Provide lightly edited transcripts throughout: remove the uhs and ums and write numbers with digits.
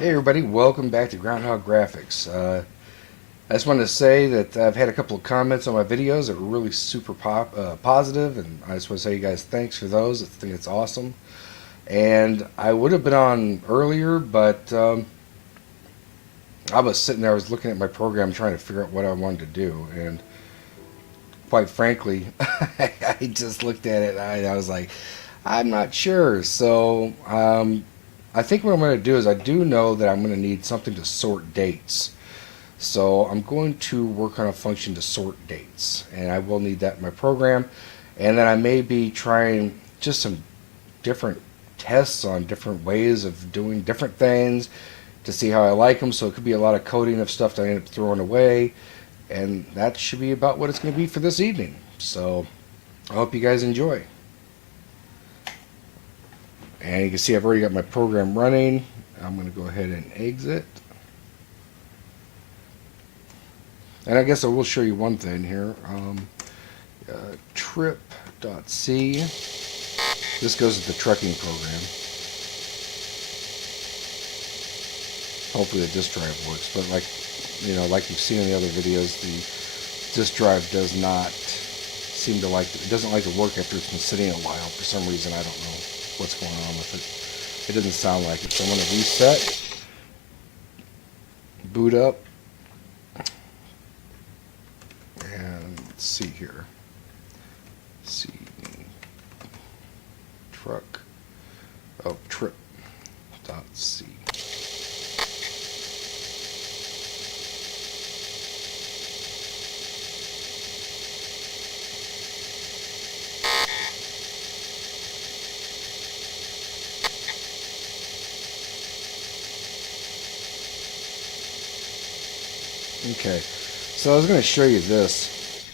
Hey everybody, welcome back to Groundhog Graphics. I just wanted to say that I've had a couple of comments on my videos that were really super positive, and I just want to say you guys thanks for those. I think it's awesome. And I would have been on earlier, but I was sitting there, I was looking at my program trying to figure out what I wanted to do, and quite frankly, I just looked at it and I was like, I'm not sure. So I think what I'm going to do is I do know that I'm going to need something to sort dates. So I'm going to work on a function to sort dates, and I will need that in my program. And then I may be trying just some different tests on different ways of doing different things to see how I like them. So it could be a lot of coding of stuff that I end up throwing away, and that should be about what it's going to be for this evening. So I hope you guys enjoy. And you can see I've already got my program running. I'm going to go ahead and exit. And I guess I will show you one thing here. Trip.C. This goes with the trucking program. Hopefully the disk drive works. But like you've seen in the other videos, the disk drive does not seem to it doesn't like to work after it's been sitting a while. For some reason, I don't know what's going on with it. It doesn't sound like it. So I'm going to reset, boot up, and let's see here. C truck. Oh, trip.C. Okay, so I was going to show you this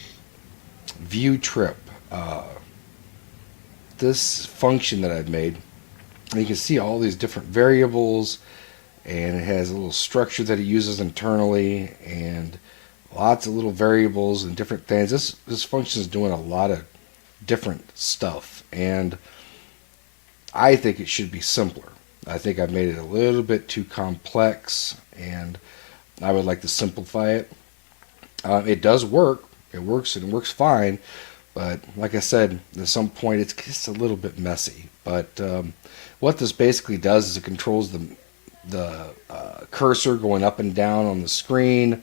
view trip. This function that I've made, and you can see all these different variables, and it has a little structure that it uses internally, and lots of little variables and different things. This function is doing a lot of different stuff, and I think it should be simpler. I think I've made it a little bit too complex, and I would like to simplify it. It does work. It works and it works fine. But like I said, at some point it's just a little bit messy. But what this basically does is it controls the cursor going up and down on the screen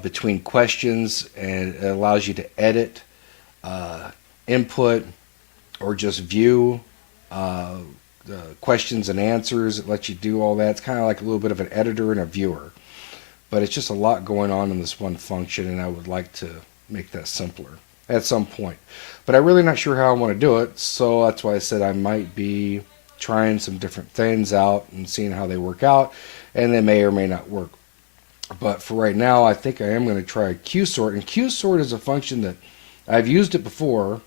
between questions, and it allows you to edit, input, or just view the questions and answers. It lets you do all that. It's kind of like a little bit of an editor and a viewer. But it's just a lot going on in this one function, and I would like to make that simpler at some point. But I'm really not sure how I want to do it, so that's why I said I might be trying some different things out and seeing how they work out, and they may or may not work. But for right now, I think I am going to try qsort, and qsort is a function that I've used it before,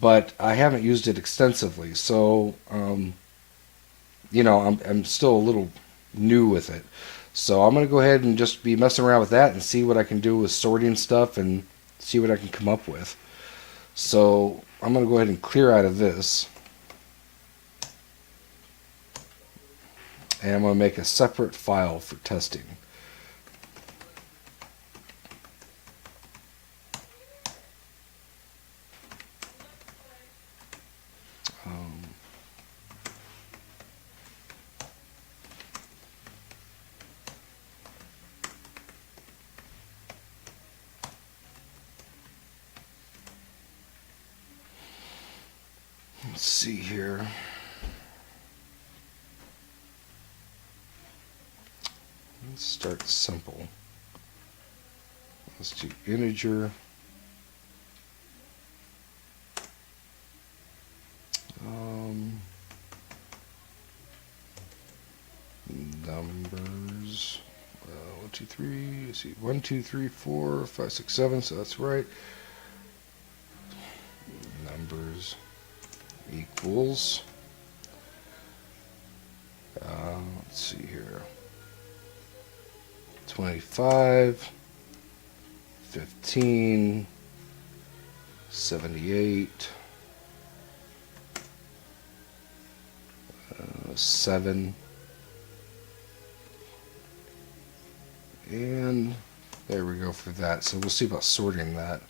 but I haven't used it extensively, so I'm still a little new with it. So I'm going to go ahead and just be messing around with that and see what I can do with sorting stuff and see what I can come up with. So I'm going to go ahead and clear out of this. And I'm going to make a separate file for testing. Let's see here. Let's start simple. Let's do integer. Numbers. 1, 2, 3. Let's see. 1, 2, 3, 4, 5, 6, 7. So that's right. Numbers equals. Let's see here. 25, 15, 78, 7, And there we go for that. So we'll see about sorting that.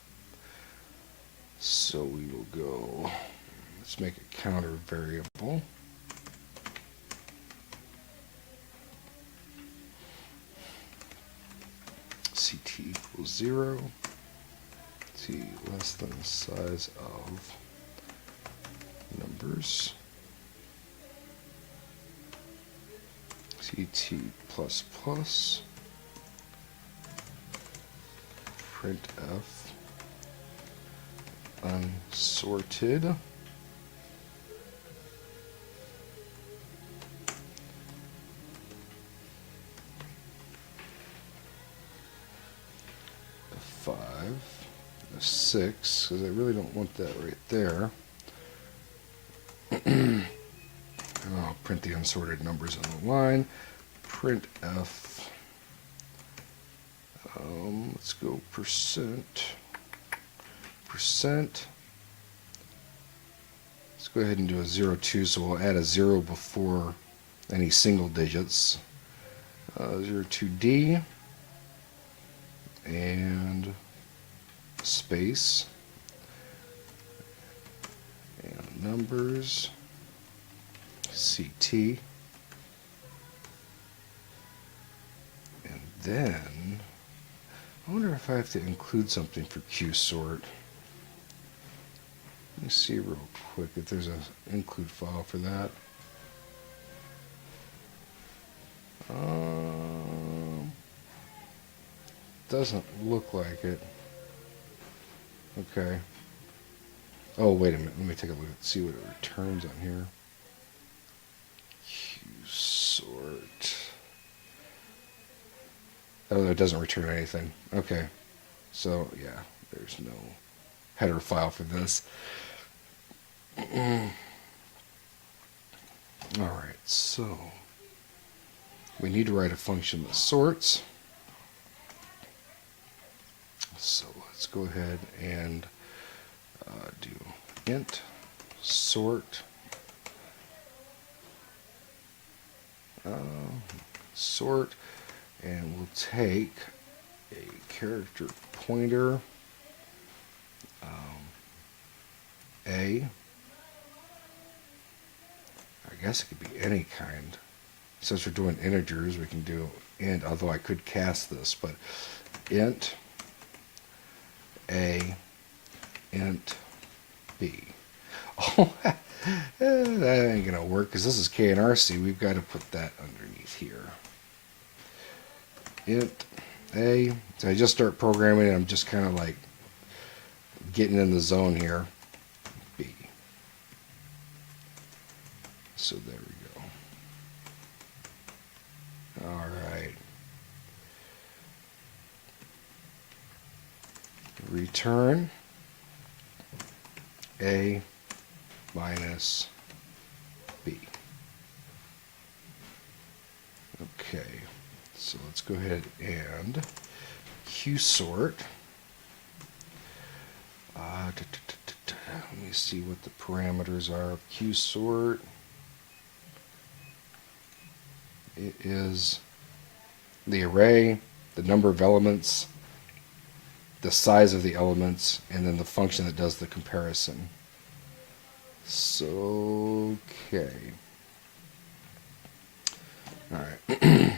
So we will go, let's make a counter variable. CT equals 0. T less than the size of numbers. CT plus plus. Printf unsorted. F5, F6, because I really don't want that right there. And I'll print the unsorted numbers on the line. Printf. Let's go percent. Let's go ahead and do a 02, so we'll add a 0 before any single digits. 02D and space and numbers CT, and then I wonder if I have to include something for qsort. Let me see real quick if there's an include file for that. Doesn't look like it. Okay. Oh, wait a minute. Let me take a look and see what it returns on here. qsort. Oh, it doesn't return anything. Okay. So, yeah, there's no header file for this. Alright, so we need to write a function that sorts. So let's go ahead and do int sort sort, and we'll take a character pointer A. I guess it could be any kind. Since we're doing integers, we can do int, although I could cast this, but int A, int B. Oh, that ain't going to work because this is K&R C. We've got to put that underneath here. Int A. So I just start programming and I'm just kind of like getting in the zone here. B. So there we go. All right. Return A minus B. Okay, so let's go ahead and qsort. Let me see what the parameters are of qsort. It is the array, the number of elements, the size of the elements, and then the function that does the comparison. So, okay. Alright,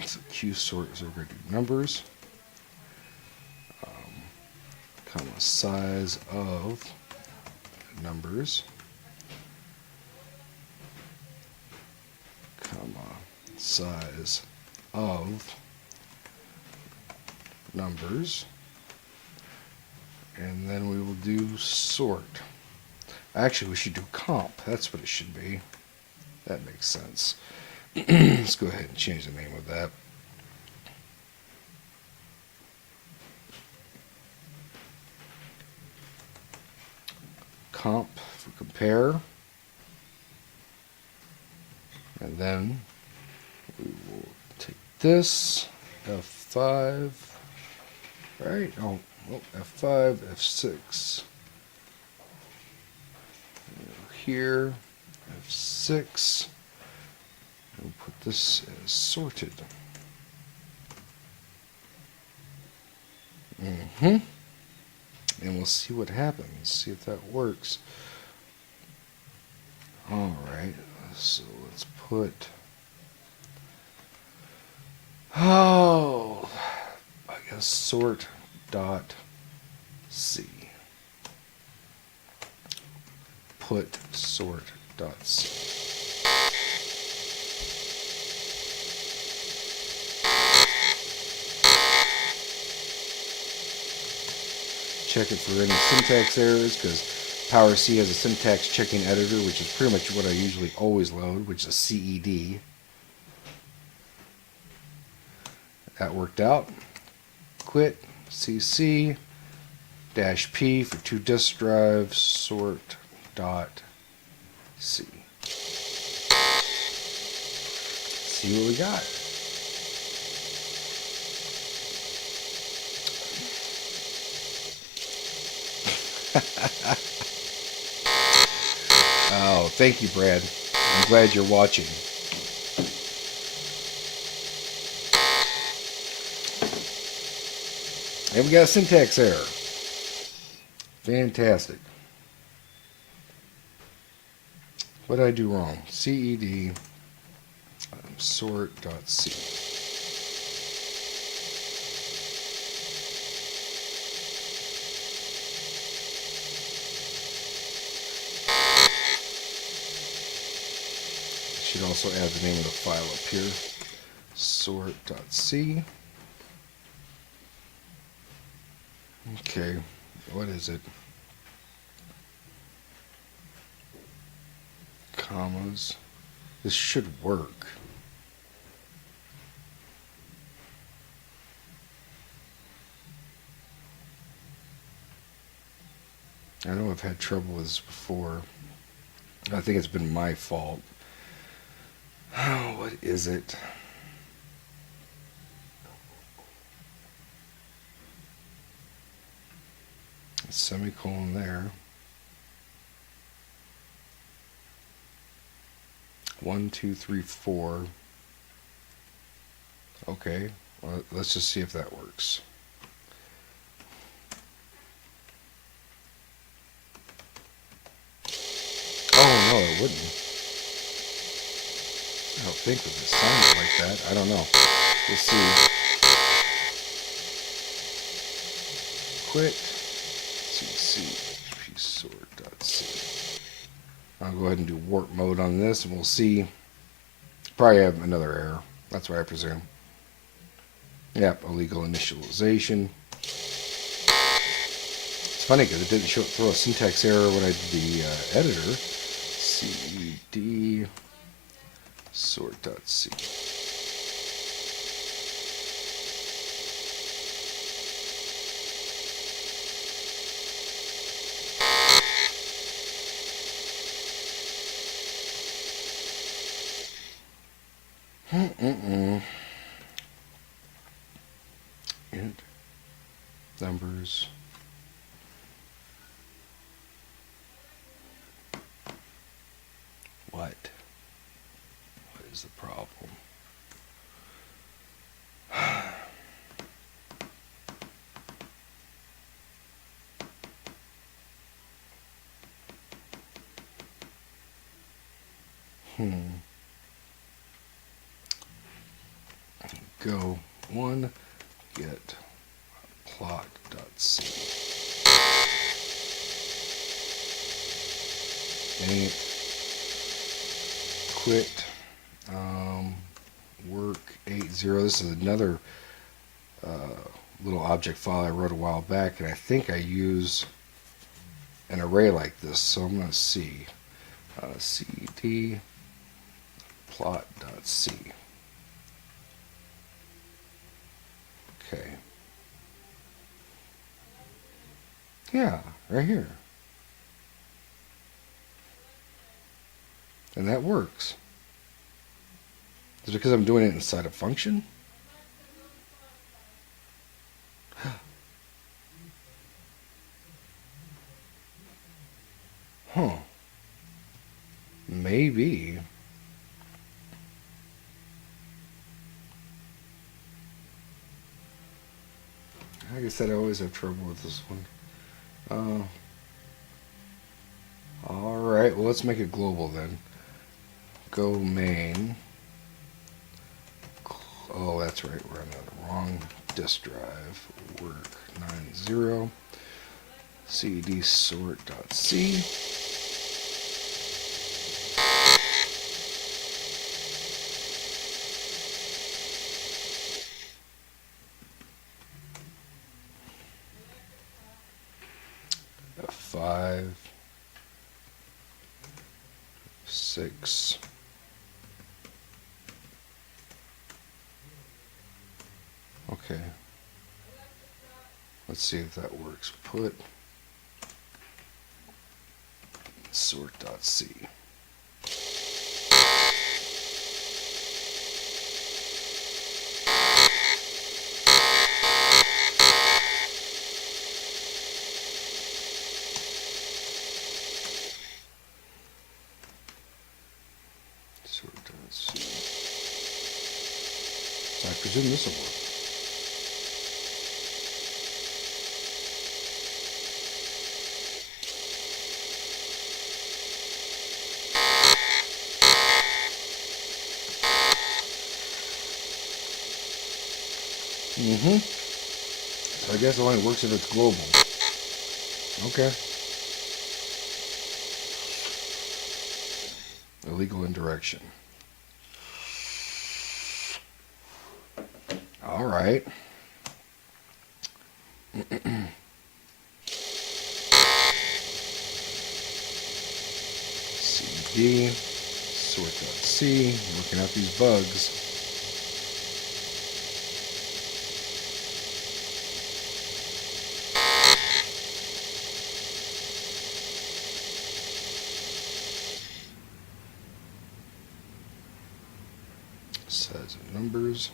so qsort is we're going to do numbers, comma, size of numbers, comma, size of numbers, and then we will do sort. Actually, we should do comp. That's what it should be. That makes sense. Let's go ahead and change the name of that. Comp for compare. And then we will take this, F5, right? Oh, F5, F6. Here, F6. We'll put this as sorted. Mm-hmm. And we'll see what happens. See if that works. All right. So let's put. Oh, I guess sort dot C. Put sort dot C. Check it for any syntax errors, because Power C has a syntax checking editor, which is pretty much what I usually always load, which is CED. That worked out. Quit CC -P for 2 disk drives, sort dot C. See what we got. Oh, thank you, Brad. I'm glad you're watching. And we got a syntax error. Fantastic. What did I do wrong? CED sort.C. Should also add the name of the file up here. Sort.c. Okay, what is it? Commas. This should work. I know I've had trouble with this before. I think it's been my fault. Oh, what is it? A semicolon there. 1, 2, 3, 4. Okay, well, let's just see if that works. Oh no, it wouldn't. I don't think that it sounds like that. I don't know. We'll see. Quit. CC psort.c. I'll go ahead and do warp mode on this, and we'll see. Probably have another error. That's what I presume. Yep, illegal initialization. It's funny because it didn't throw a syntax error when I did the editor. CED sort.c. Int numbers. What? What is the problem? Go 1 get plot.c. Dang it. Quit. Work 80. This is another little object file I wrote a while back, and I think I use an array like this. So I'm going to see cd plot.c. Okay. Yeah, right here. And that works. Is it because I'm doing it inside a function? Huh. Maybe. like I said, I always have trouble with this one. Alright, well, let's make it global then. Go main. Oh, that's right, we're on the wrong disk drive. Work 90. cdsort.c. F5, 6. Okay. Let's see if that works. Put sort.c. Sort.c. I presume this will work. So I guess it only works if it's global. Okay. Illegal indirection. All right. CD, sort.c, working out these bugs. Size of numbers.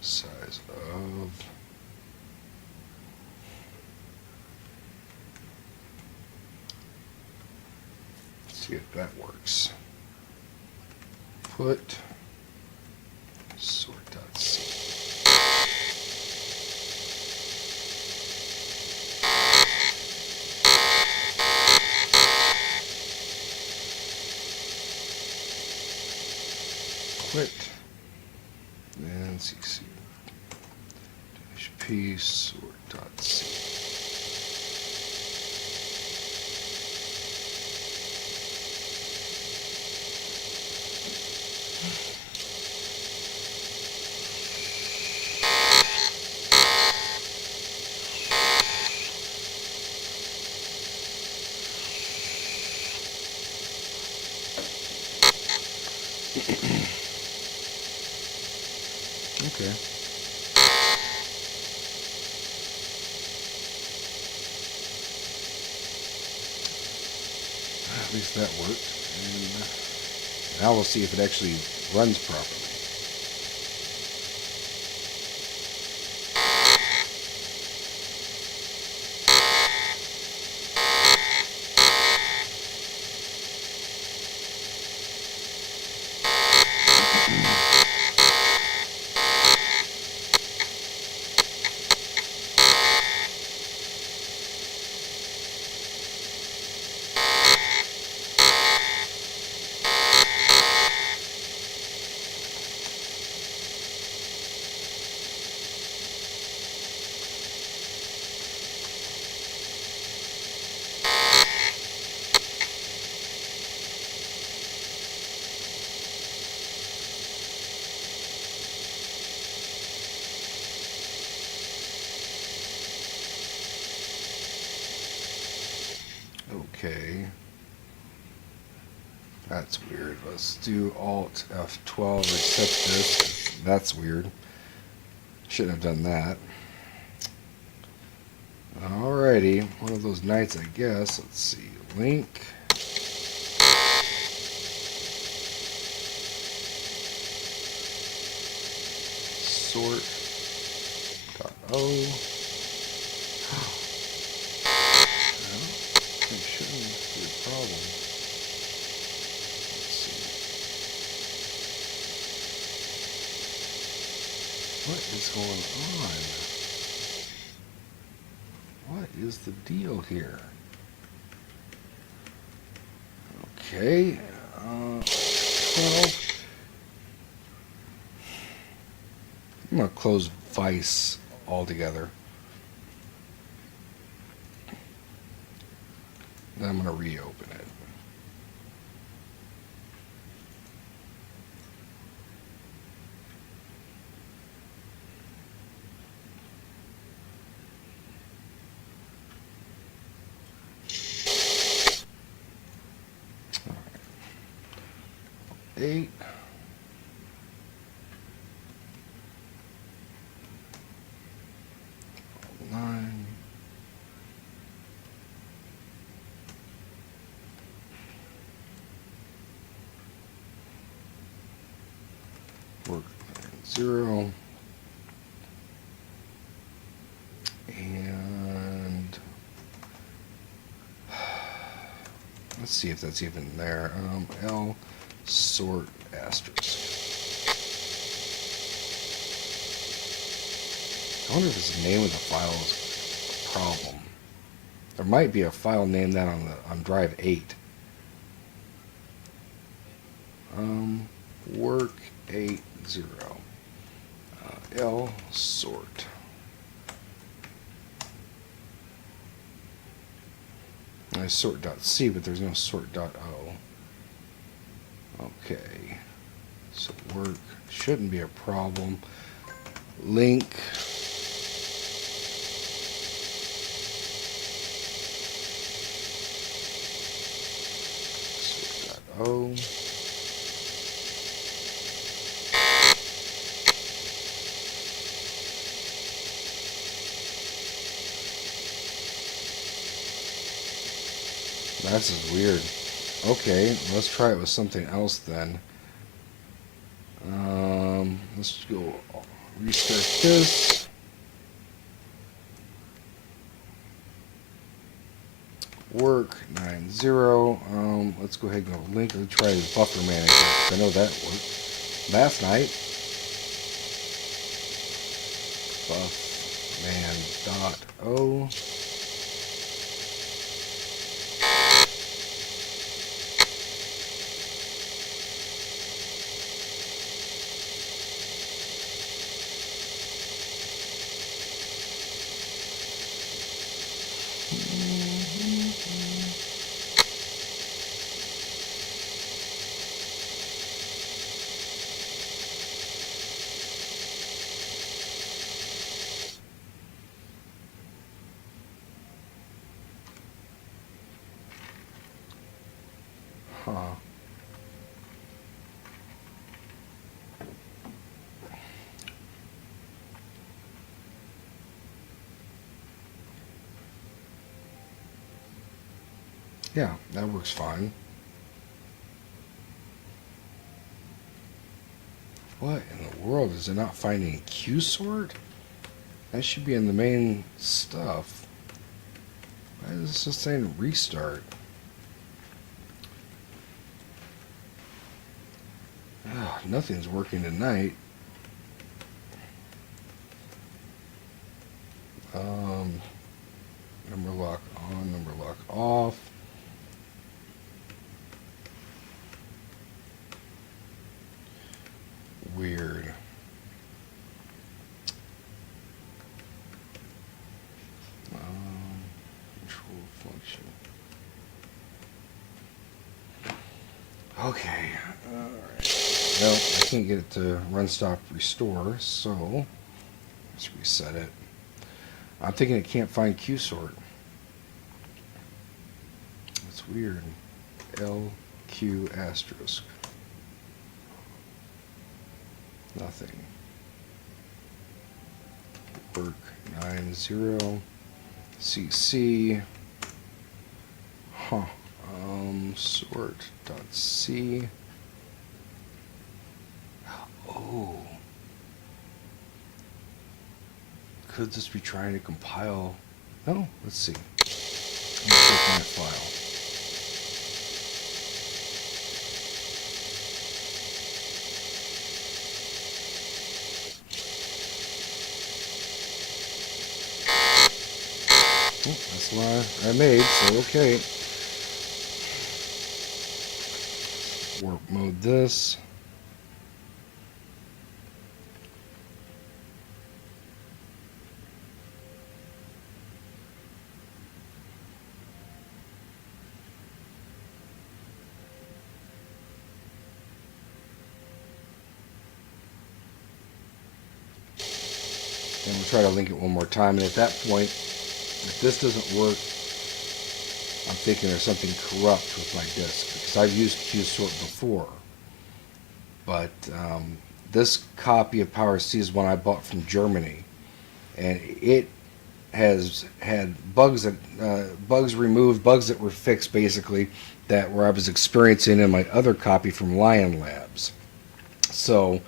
Size of. Let's see if that works. Put sort.c. Quit. And cc -p sort.c. Okay. At least that worked. And now we'll see if it actually runs properly. Okay. That's weird. Let's do Alt F12, accept this. That's weird. Shouldn't have done that. Alrighty, one of those nights, I guess. Let's see. Link. Sort.O. It shouldn't be a problem. Let's see. What is going on? What is the deal here? Okay, 12. I'm going to close Vice altogether. Then I'm going to reopen it. All right. 8. Work 0. And let's see if that's even there. L sort asterisk. I wonder if it's the name of the file is a problem. There might be a file named that on drive 8. Work 80. L sort. There's sort.C, but there's no sort.O. Okay. So work shouldn't be a problem. Link. Sort.O. That's just weird. Okay, let's try it with something else then. Let's go restart this. Work 90. Let's go ahead and go link. Let's try this buffer manager. I know that worked last night. Buffman.o. Huh. Yeah, that works fine. What in the world? Is it not finding qsort? That should be in the main stuff. Why is this just saying restart? Oh, nothing's working tonight. Number lock on, number lock off. Weird. Control function. Okay. Alright. Well, I can't get it to run, stop, restore, so let's reset it. I'm thinking it can't find qsort. That's weird. LQ asterisk. Nothing. Work 90. CC. Huh. Sort.C. Oh. Could this be trying to compile? No, let's see. Let me check my file. Oh, that's what I made, so okay. Warp mode this. And we'll try to link it one more time. And at that point, if this doesn't work, I'm thinking there's something corrupt with my disk, because I've used qsort before. But this copy of Power C is one I bought from Germany, and it has had bugs removed, bugs that were fixed basically, that where I was experiencing in my other copy from Lion Labs. So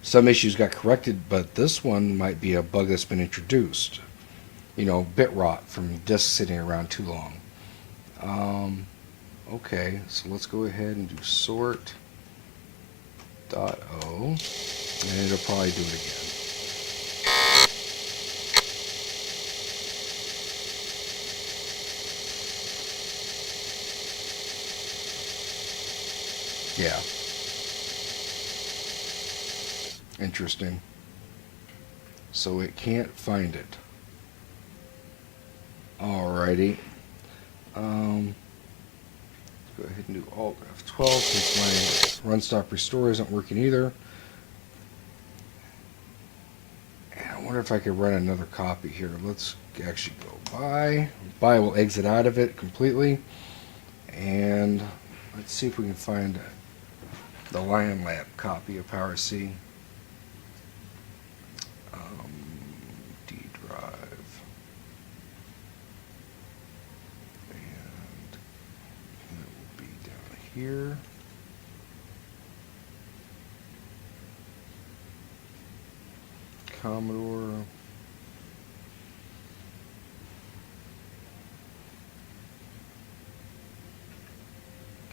some issues got corrected, but this one might be a bug that's been introduced. You know, bit rot from disks sitting around too long. Okay, so let's go ahead and do sort .O, and it'll probably do it again. Yeah. Interesting. So it can't find it. Alrighty. Go ahead and do Alt F12 since my run stop restore isn't working either. And I wonder if I could run another copy here. Let's actually go buy. Buy will exit out of it completely. And let's see if we can find the Lion Lab copy of Power C. D drive. And it will be down here. Commodore.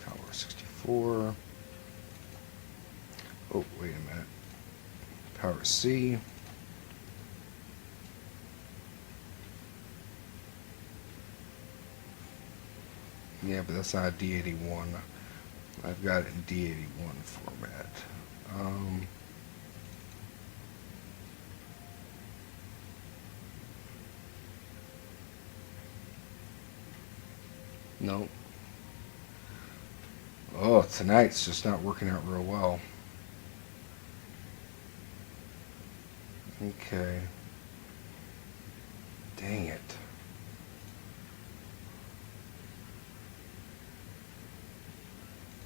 Commodore 64. Oh, wait a minute. Power C. Yeah, but that's not a D81. I've got it in D81 format. No. Oh, tonight's just not working out real well. Okay. Dang it.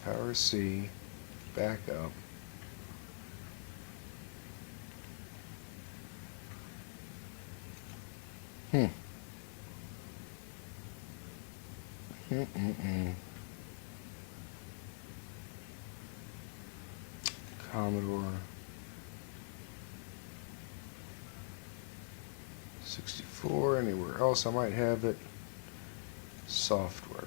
Power C, back up. Commodore 64, anywhere else I might have it. Software.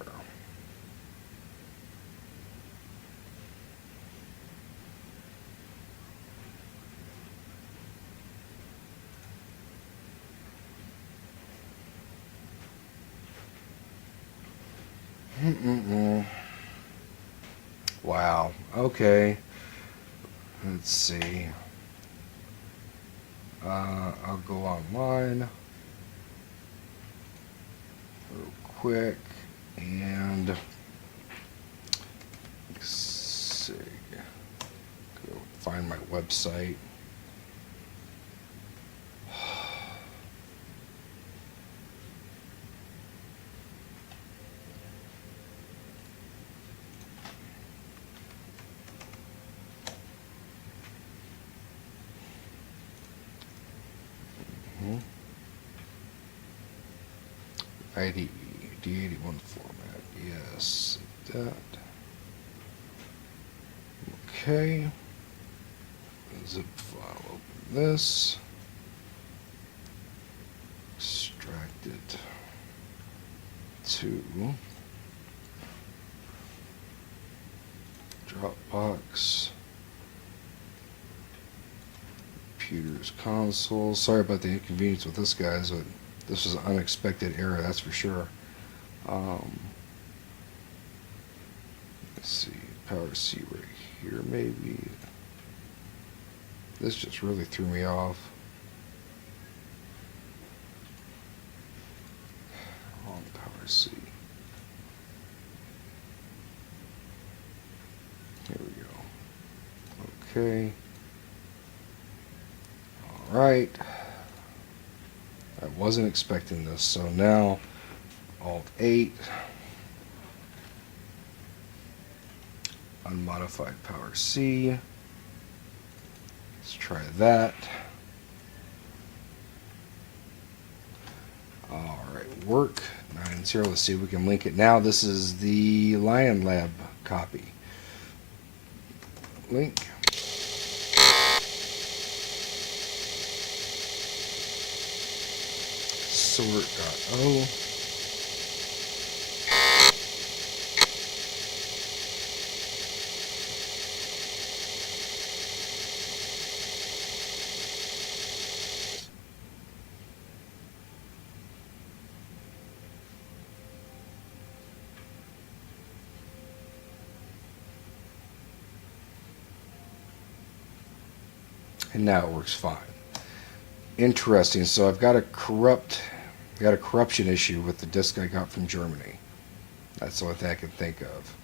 Wow. Okay. Let's see. I'll go online real quick and let's see. Go find my website. IDE, D81 format, yes, that. Okay, zip file, open this, extract it to Dropbox, computers, console. Sorry about the inconvenience with this, guys, but This was an unexpected error, that's for sure. Let's see, Power C right here maybe. This just really threw me off. Wrong Power C. Here we go. Okay. All right. I wasn't expecting this, so now Alt 8. Unmodified Power C. Let's try that. Alright, work 90. Let's see if we can link it now. This is the Lion Lab copy. Link. qsort.O. And now it works fine. Interesting. So I've got a corruption issue with the disk I got from Germany. That's the only thing I can think of.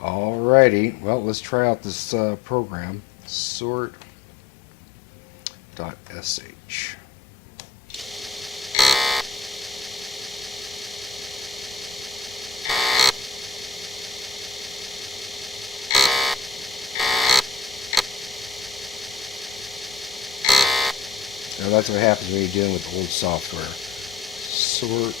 Alrighty. Well, let's try out this program. Sort.sh. Now that's what happens when you're dealing with old software. Sort.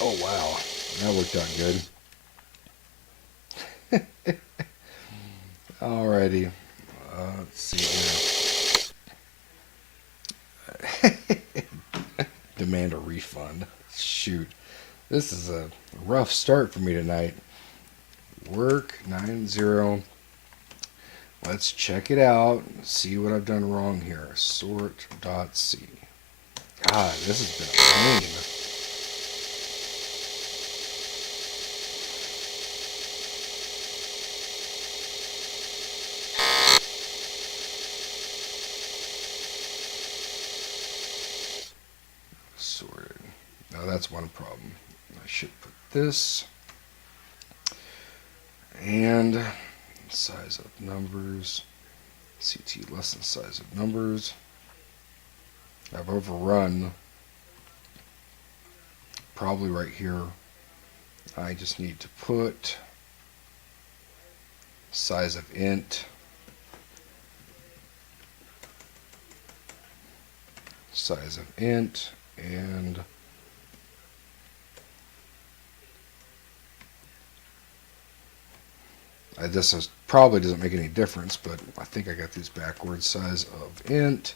Oh wow, that worked out good. Alrighty, let's see here. Demand a refund. Shoot. This is a rough start for me tonight. Work 90. Let's check it out. See what I've done wrong here. Sort.C. God, this has been a pain. Sorted. Now that's one problem. I should put this and size of numbers, CT less than size of numbers. I've overrun probably right here. I just need to put size of int, and this probably doesn't make any difference, but I think I got these backwards. Size of int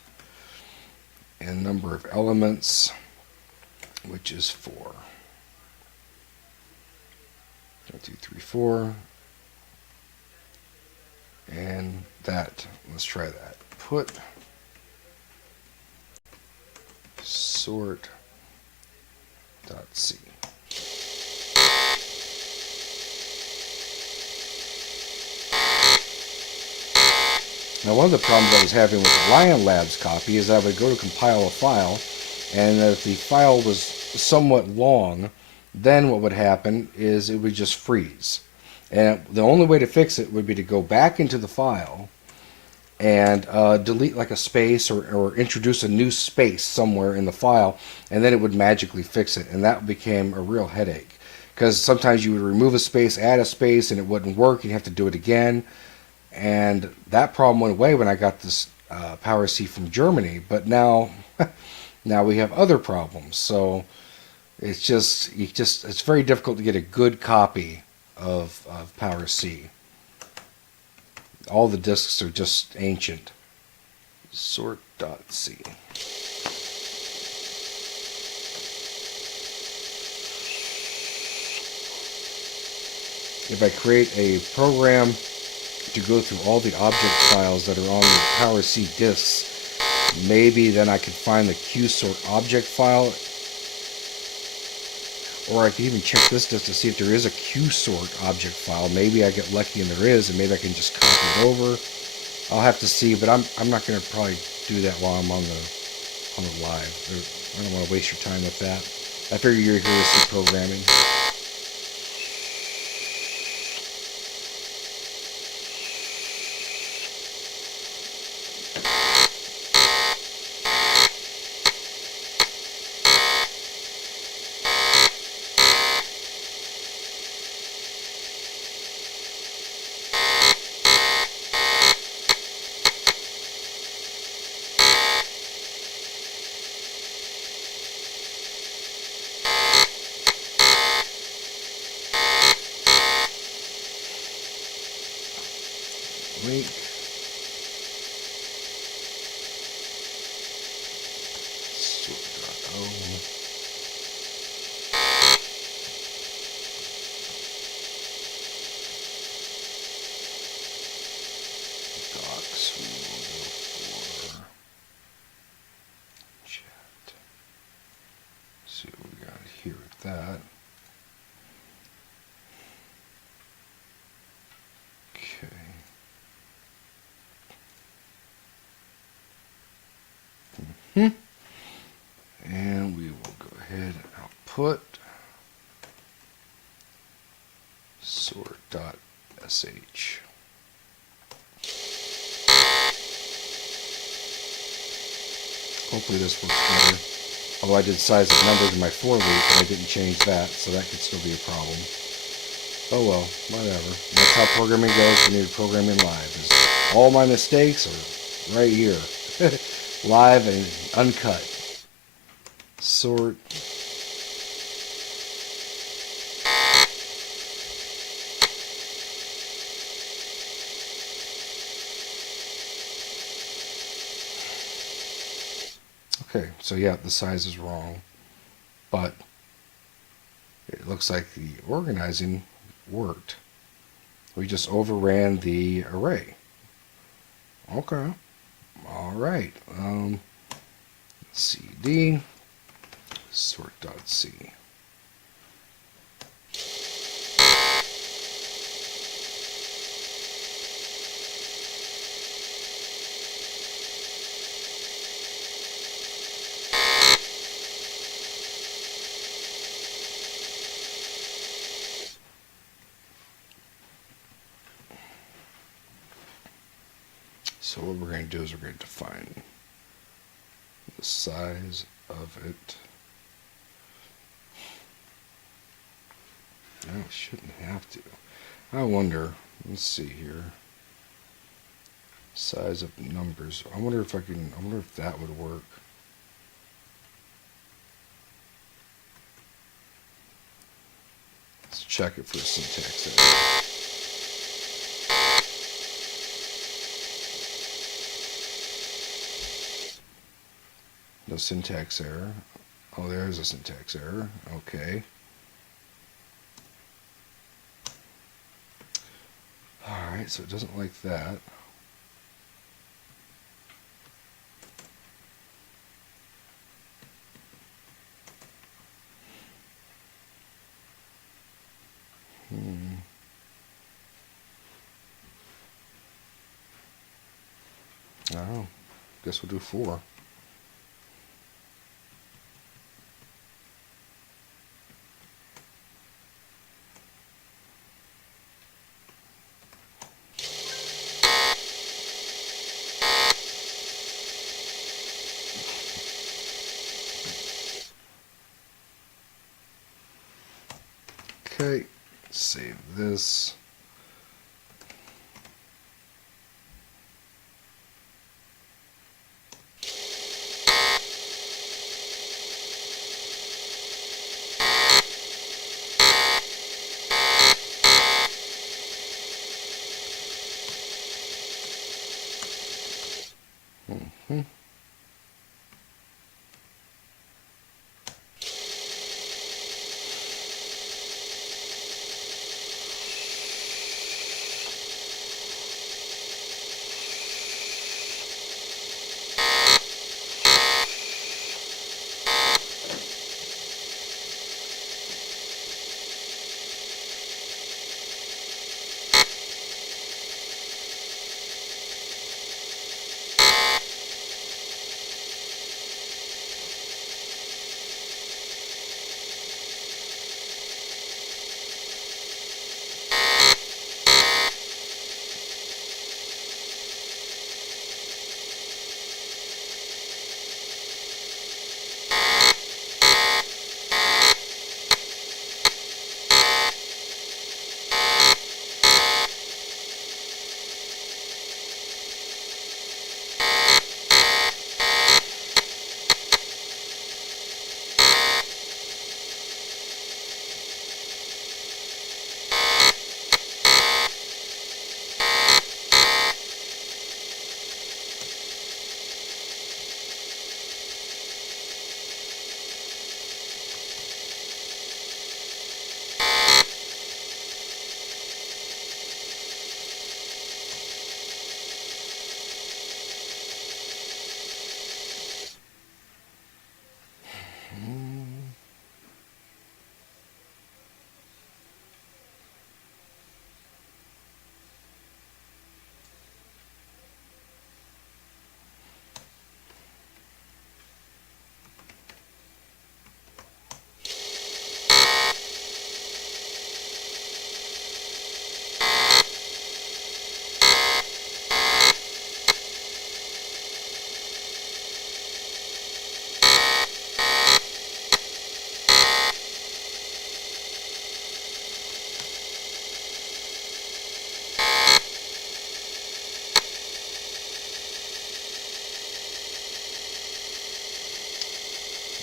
and number of elements, which is 4. 1, 2, 3, 4. And that, let's try that. Put sort.C. Now, one of the problems I was having with the Lion Labs copy is I would go to compile a file, and if the file was somewhat long, then what would happen is it would just freeze. And the only way to fix it would be to go back into the file and delete like a space or introduce a new space somewhere in the file, and then it would magically fix it. And that became a real headache, because sometimes you would remove a space, add a space, and it wouldn't work. You'd have to do it again. And that problem went away when I got this Power C from Germany. But now, now we have other problems. So it's very difficult to get a good copy of Power C. All the disks are just ancient. Sort.C. if I create a program to go through all the object files that are on the Power C disks, maybe then I could find the qsort object file, or I could even check this disk to see if there is a qsort object file. Maybe I get lucky and there is, and maybe I can just copy it over. I'll have to see, but I'm not going to probably do that while I'm on the live. I don't want to waste your time with that. I figure you're here to see programming. Link. Sort.O. Docs we will go for chat. See what we got here with that. Okay. And we will go ahead and output sort.sh. Hopefully this works better. Although I did size of numbers in my for loop and I didn't change that, so that could still be a problem. Oh well, whatever. That's how programming goes when you're programming live. Is all my mistakes are right here. Live and uncut. Sort. Okay, so yeah, the size is wrong, but it looks like the organizing worked. We just overran the array. Okay, all right. CD sort.c. So what we're going to do is we're going to define the size of it. No, it shouldn't have to. I wonder, let's see here. Size of numbers. I wonder if that would work. Let's check it for syntax error. No syntax error. Oh, there's a syntax error. Okay. Alright, so it doesn't like that. Oh, guess we'll do 4. Okay, save this.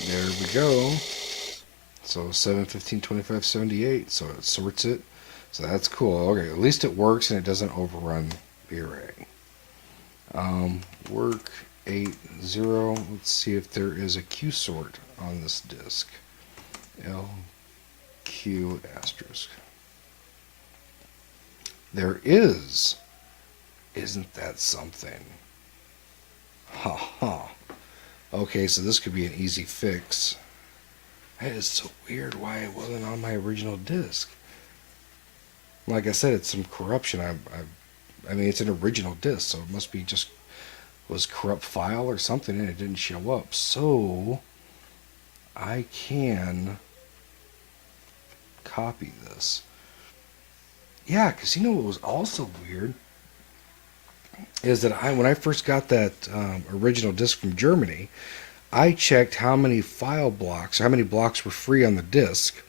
There we go. So 7, 15, 25, 78. So it sorts it. So that's cool. Okay, at least it works and it doesn't overrun the array. Work 80. Let's see if there is a qsort on this disk. LQ asterisk. There is. Isn't that something? Ha ha. Okay, so this could be an easy fix. That is so weird why it wasn't on my original disk. Like I said, it's some corruption. I mean, it's an original disk, so it must be just was corrupt file or something, and it didn't show up. So I can copy this. Yeah, because you know what was also weird is that when I first got that original disk from Germany, I checked how many file blocks, how many blocks were free on the disk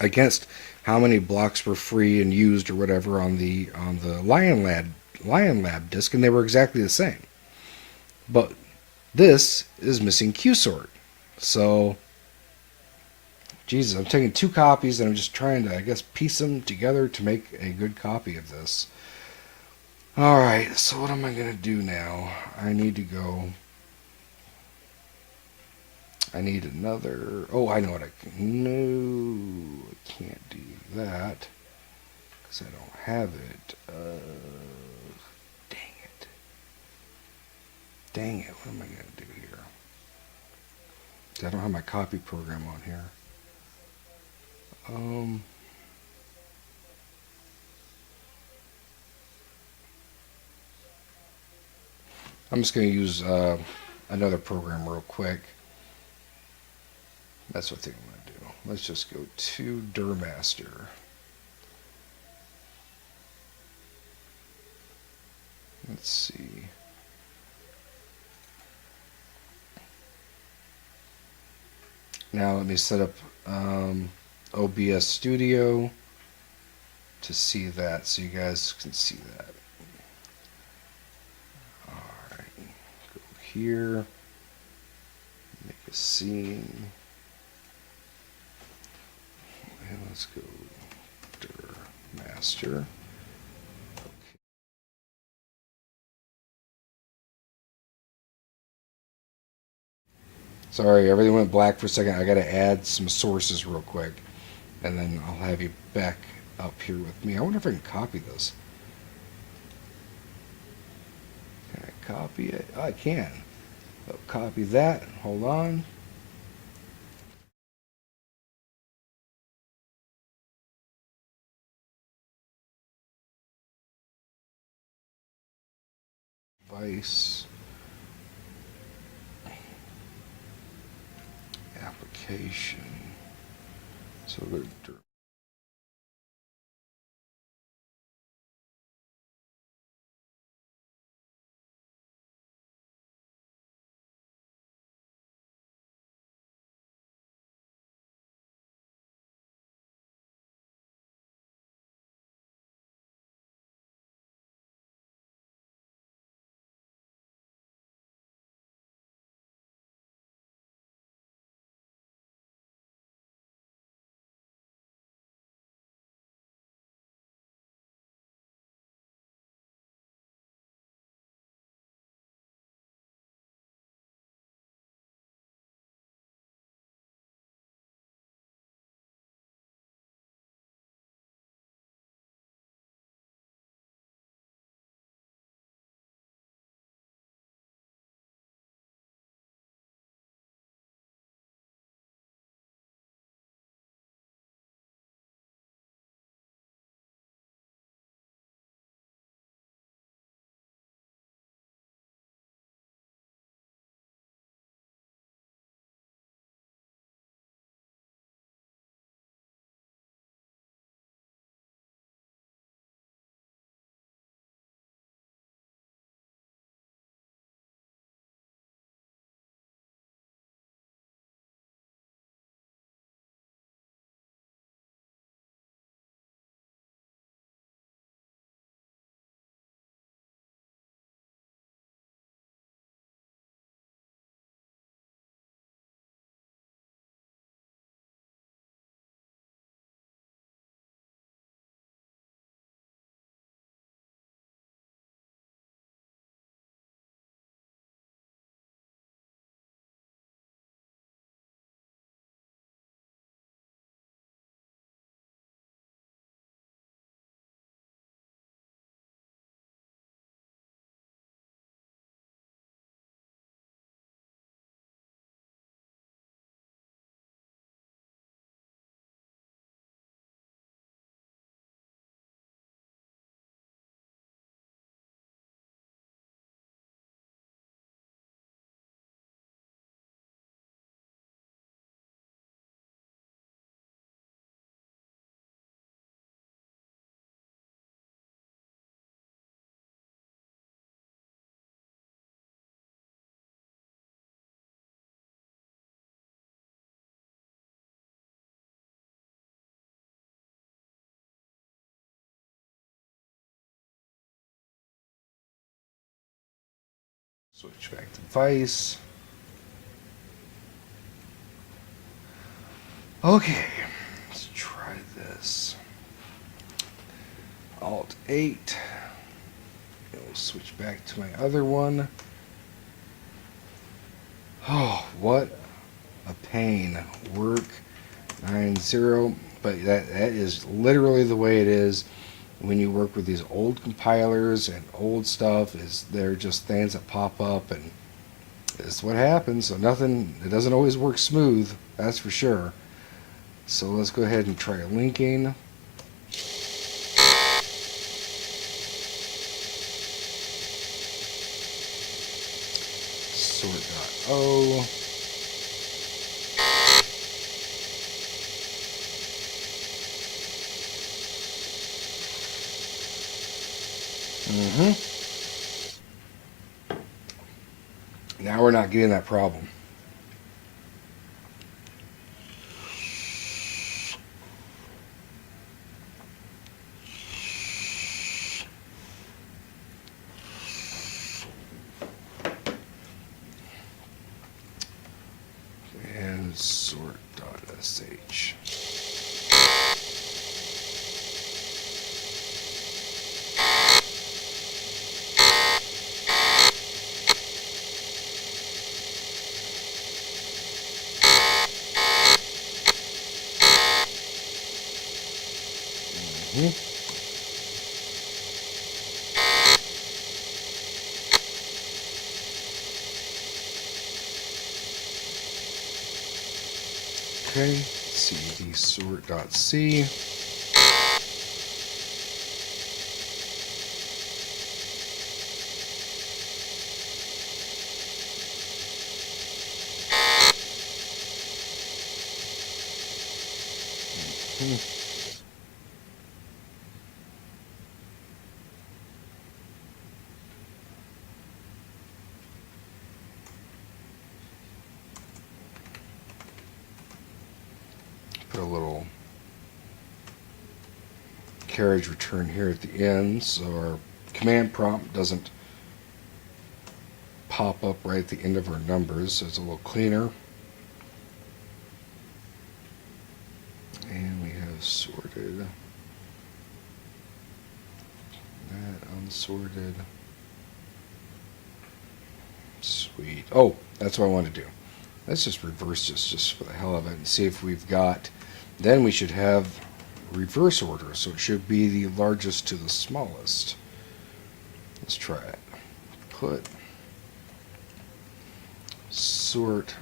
against how many blocks were free and used or whatever on the Lion Lab disk, and they were exactly the same. But this is missing qsort. So, Jesus, I'm taking two copies and I'm just trying to, I guess, piece them together to make a good copy of this. Alright, so what am I going to do now? I need to go. I need another. Oh, I know what I can. No, I can't do that because I don't have it. Dang it. Dang it. What am I going to do here? I don't have my copy program on here. I'm just going to use another program real quick. That's what I think I'm going to do. Let's just go to Durmaster. Let's see. Now let me set up OBS Studio to see that, so you guys can see that. Alright, go here, make a scene, and let's go Durmaster. Sorry, everything went black for a second. I got to add some sources real quick, and then I'll have you back up here with me. I wonder if I can copy this. Can I copy it? Oh, I can. So copy that. Hold on. Device. Application. So go to Switch back to device. Okay, let's try this. Alt 8. And we'll switch back to my other one. Oh, what a pain. Work 9.0. But that is literally the way it is when you work with these old compilers and old stuff. Is there just things that pop up, and it's what happens. So nothing, it doesn't always work smooth, that's for sure. So let's go ahead and try linking. Sort.O. Now we're not getting that problem. And sort.sh. Okay, cd sort.c. Put a little carriage return here at the end so our command prompt doesn't pop up right at the end of our numbers, so it's a little cleaner. And we have sorted. That unsorted. Sweet. Oh, that's what I want to do. Let's just reverse this just for the hell of it and see if we've got, then we should have reverse order, so it should be the largest to the smallest. Let's try it. Put sort.c.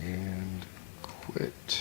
And quit.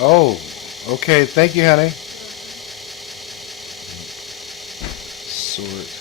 Oh, okay. Thank you, honey. Sort.O.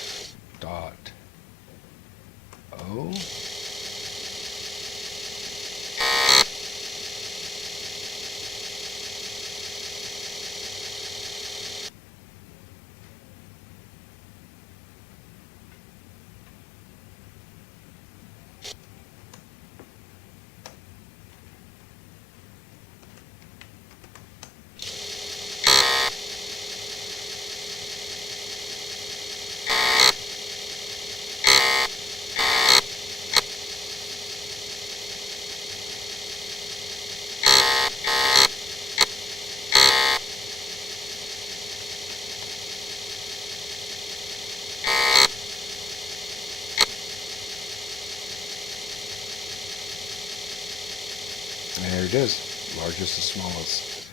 There it is. Largest to smallest.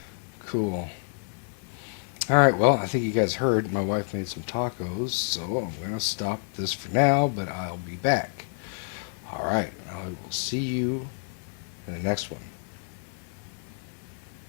Cool. Alright, well, I think you guys heard my wife made some tacos, so I'm going to stop this for now, but I'll be back. Alright, I will see you in the next one.